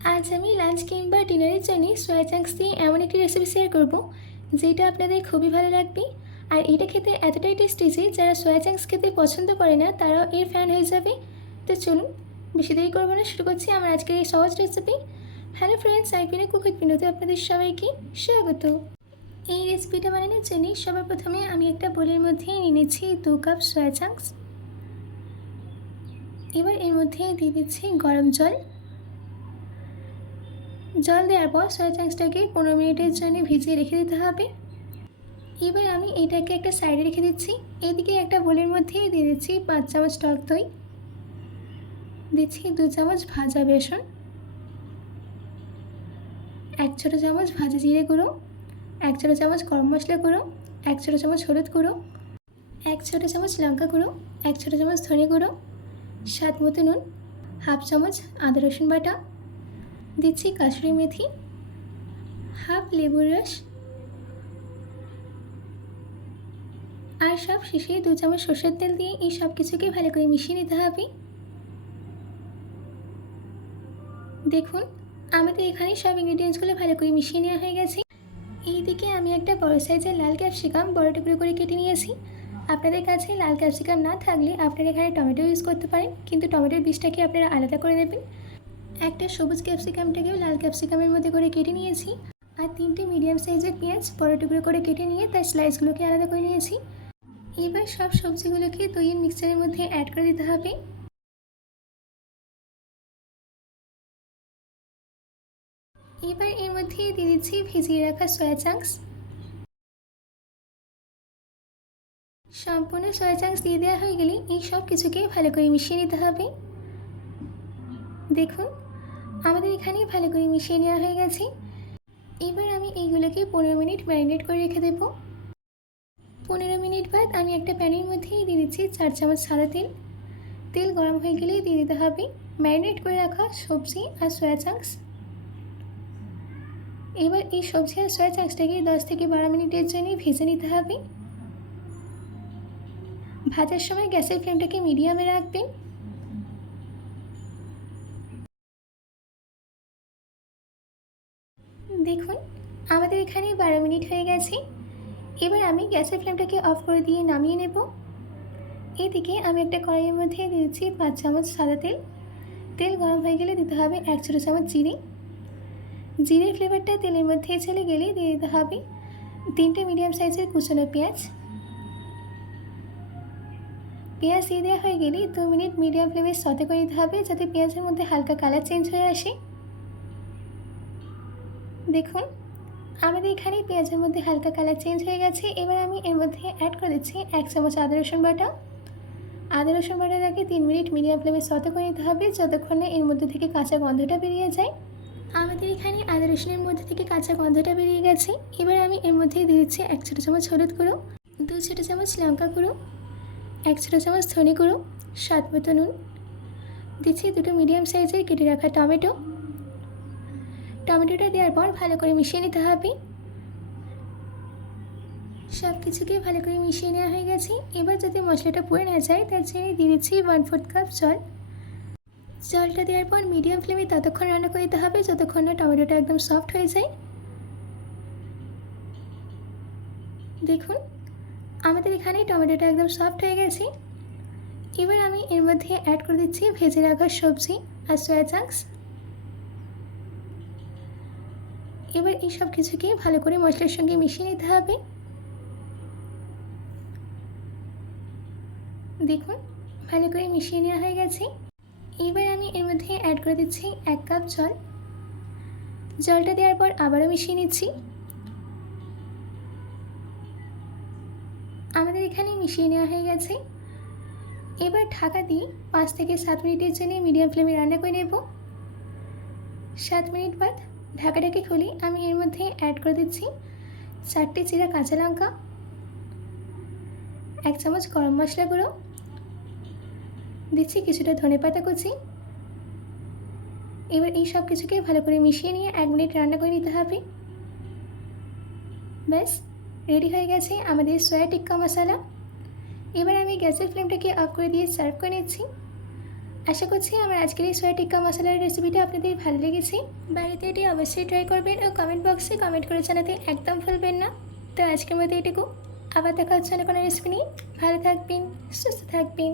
আজ আমি লাঞ্চ কিংবা ডিনারের জন্য সয়া চাংস দিয়ে এমন একটি রেসিপি শেয়ার করব যেটা আপনাদের খুবই ভালো লাগবে। আর এটা খেতে এতটাই টেস্টি যে যারা সয়া চাংস খেতে পছন্দ করে না তারাও এর ফ্যান হয়ে যাবে। তো চলুন বেশি দেরি করবো না, শুরু করছি আমার আজকের এই সহজ রেসিপি। হ্যালো ফ্রেন্ডস, আই পিনে কুক উইথ বিনোদে আপনাদের সবাইকে স্বাগত। এই রেসিপিটা বানানোর জন্য সবার প্রথমে আমি একটা বোলের মধ্যে নিয়ে নিচ্ছি 2 কাপ সয়া চাংস। এবার এর মধ্যে দিয়ে দিচ্ছি গরম জল। জল দেওয়ার পর সয়া চাংসটাকে 15 মিনিটের জন্য ভিজিয়ে রেখে দিতে হবে। এবার আমি এটাকে একটা সাইডে রেখে দিচ্ছি। এদিকে একটা বোলের মধ্যে দিয়ে দিচ্ছি 5 চামচ টক দই, দিচ্ছি 2 চামচ ভাজা বেসন, 1 ছোটো চামচ ভাজা জিরে গুঁড়ো, 1 ছোটো চামচ গরম মশলা গুঁড়ো, 1 ছোটো চামচ হলুদ গুঁড়ো, 1 ছোটো চামচ লঙ্কা গুঁড়ো, 1 ছোটো চামচ ধনে গুঁড়ো, স্বাদ মতো নুন, হাফ চামচ আদা রসুন বাটা, দিচ্ছি কাসুরি মেথি, হাফ লেবুর রস, আর সব শেষে 2 চামচ সরষের তেল দিয়ে এই সব কিছুকে ভালো করে মিশিয়ে নিতে হবে। দেখুন আমাদের এখানে সব ইনগ্রিডিয়েন্টসগুলো ভালো করে মিশিয়ে নেওয়া হয়ে গেছে। এইদিকে আমি একটা বড় সাইজের লাল ক্যাপসিকাম বড় টুকরো করে কেটে নিয়েছি। আপনাদের কাছে লাল ক্যাপসিকাম না থাকলে আপনারা এখানে টমেটো ইউজ করতে পারেন, কিন্তু টমেটোর বীজটাকে আপনারা আলাদা করে দেবেন। একটা সবুজ ক্যাপসিকামটাকেও লাল ক্যাপসিকামের মধ্যে করে কেটে নিয়েছি। আর 3টে মিডিয়াম সাইজের পেঁয়াজ বড় টুকরো করে কেটে নিয়ে তার স্লাইসগুলোকে আলাদা করে নিয়েছি। এবার সব সবজিগুলোকে দইয়ের মিক্সচারের মধ্যে অ্যাড করে দিতে হবে। এবার এর মধ্যে দিয়ে দিচ্ছি ভিজিয়ে রাখা সয়া চাংস। সম্পূর্ণ সয়া চাংস দিয়ে দেওয়া হয়ে গেলে এই সব কিছুকে ভালো করে মিশিয়ে নিতে হবে। দেখুন আমাদের এখানে ভালো করে মিশিয়ে নেওয়া হয়ে গেছে। এবার আমি এইগুলোকে 15 মিনিট ম্যারিনেট করে রেখে দেবো। 15 মিনিট বাদ আমি একটা প্যানের মধ্যেই দিয়ে দিচ্ছি 4 চামচ সাদা তেল। তেল গরম হয়ে গেলেই দিয়ে দিতে হবে ম্যারিনেট করে রাখা সবজি আর সয়া চাংস। এবার এই সবজি আর সয়া চাংসটাকে 10 থেকে 12 মিনিটের জন্য ভেজে নিতে হবে। ভাজার সময় গ্যাসের ফ্লেমটাকে মিডিয়ামে রাখবেন। দেখুন আমাদের এখানে 12 মিনিট হয়ে গেছে। এবার আমি গ্যাসের ফ্লেমটাকে অফ করে দিয়ে নামিয়ে নেব। এদিকে আমি একটা কড়াইয়ের মধ্যে দিয়ে দিচ্ছি 5 চামচ সাদা তেল। তেল গরম হয়ে গেলে দিতে হবে 1 ছোটো চামচ জিরে। জিরের ফ্লেভারটা তেলের মধ্যে চলে গেলে দিয়ে দিতে হবে 3টে মিডিয়াম সাইজের কুচনো পেঁয়াজ। পেঁয়াজ দিয়ে দেওয়া হয়ে গেলে 2 মিনিট মিডিয়াম ফ্লেমে সতে করে দিতে হবে যাতে পেঁয়াজের মধ্যে হালকা কালার চেঞ্জ হয়ে আসে। দেখুন আমাদের এখানে পেঁয়াজের মধ্যে হালকা কালার চেঞ্জ হয়ে গেছে। এবার আমি এর মধ্যে অ্যাড করে দিচ্ছি 1 চামচ আদা রসুন বাটা। আদা রসুন বাটার আগে 3 মিনিট মিডিয়াম ফ্লেমে সতে করে নিতে হবে যতক্ষণ না এর মধ্যে থেকে কাঁচা গন্ধটা বেরিয়ে যায়। আমাদের এখানে আদা রসুনের মধ্যে থেকে কাঁচা গন্ধটা বেরিয়ে গেছে। এবার আমি এর মধ্যে দিয়ে দিচ্ছি 1 ছোটো চামচ হলুদ গুঁড়ো, 2 ছোটো চামচ লঙ্কা গুঁড়ো, 1 ছোটো চামচ ধনে গুঁড়ো, স্বাদ মতো নুন, দিচ্ছি 2টো মিডিয়াম সাইজের কেটে রাখা টমেটো। টমেটোটা দেওয়ার পর ভালো করে মিশিয়ে নিতে হবে। সব কিছুকে ভালো করে মিশিয়ে নেওয়া হয়ে গেছে। এবার যাতে মশলাটা পুড়ে না যায় তার জন্য দিয়ে দিচ্ছি 1/4 কাপ জল। জলটা দেওয়ার পর মিডিয়াম ফ্লেমে ততক্ষণ রান্না করে দিতে হবে যতক্ষণ না টমেটোটা একদম সফট হয়ে যায়। দেখুন আমাদের এখানে টমেটোটা একদম সফট হয়ে গেছে। এবার আমি এর মধ্যে অ্যাড করে দিচ্ছি ভেজে রাখা সবজি আর সয়া চাংস। এবার এই সব কিছুকে ভালো করে মশলার সঙ্গে মিশিয়ে নিতে হবে। দেখুন ভালো করে মিশিয়ে নেওয়া হয়ে গেছে। এবার আমি এর মধ্যে অ্যাড করে দিচ্ছি 1 কাপ জল। জলটা দেওয়ার পর আবারও মিশিয়ে নিচ্ছি। আমাদের এখানে মিশিয়ে নেওয়া হয়ে গেছে। এবার ঢাকা দিয়ে 5 থেকে 7 মিনিটের জন্য মিডিয়াম ফ্লেমে রান্না করে নেব। 7 মিনিট বাদ ঢাকাটাকে খুলে আমি এর মধ্যে অ্যাড করে দিচ্ছি 4টে চিরা কাঁচা লঙ্কা, 1 চামচ গরম মশলা গুঁড়ো, দিচ্ছি কিছুটা ধনেপাতা কুচি। এবার এই সব কিছুকে ভালো করে মিশিয়ে নিয়ে 1 মিনিট রান্না করে নিতে হবে। ব্যাস রেডি হয়ে গেছে আমাদের সয়া টিক্কা মশলা। এবার আমি গ্যাসের ফ্লেমটাকে অফ করে দিয়ে সার্ভ করে নিচ্ছি। আশা করছি আমার আজকের এই সোয়া টিক্কা মশলার রেসিপিটা আপনাদের ভালো লেগেছে। বাড়িতে এটি অবশ্যই ট্রাই করবেন ও কমেন্ট বক্সে কমেন্ট করে জানাতে একদম ভুলবেন না। তো আজকের মতো এটুকু, আবার দেখা হচ্ছে অন্য কোনো রেসিপি নিয়ে। ভালো থাকবেন, সুস্থ থাকবেন।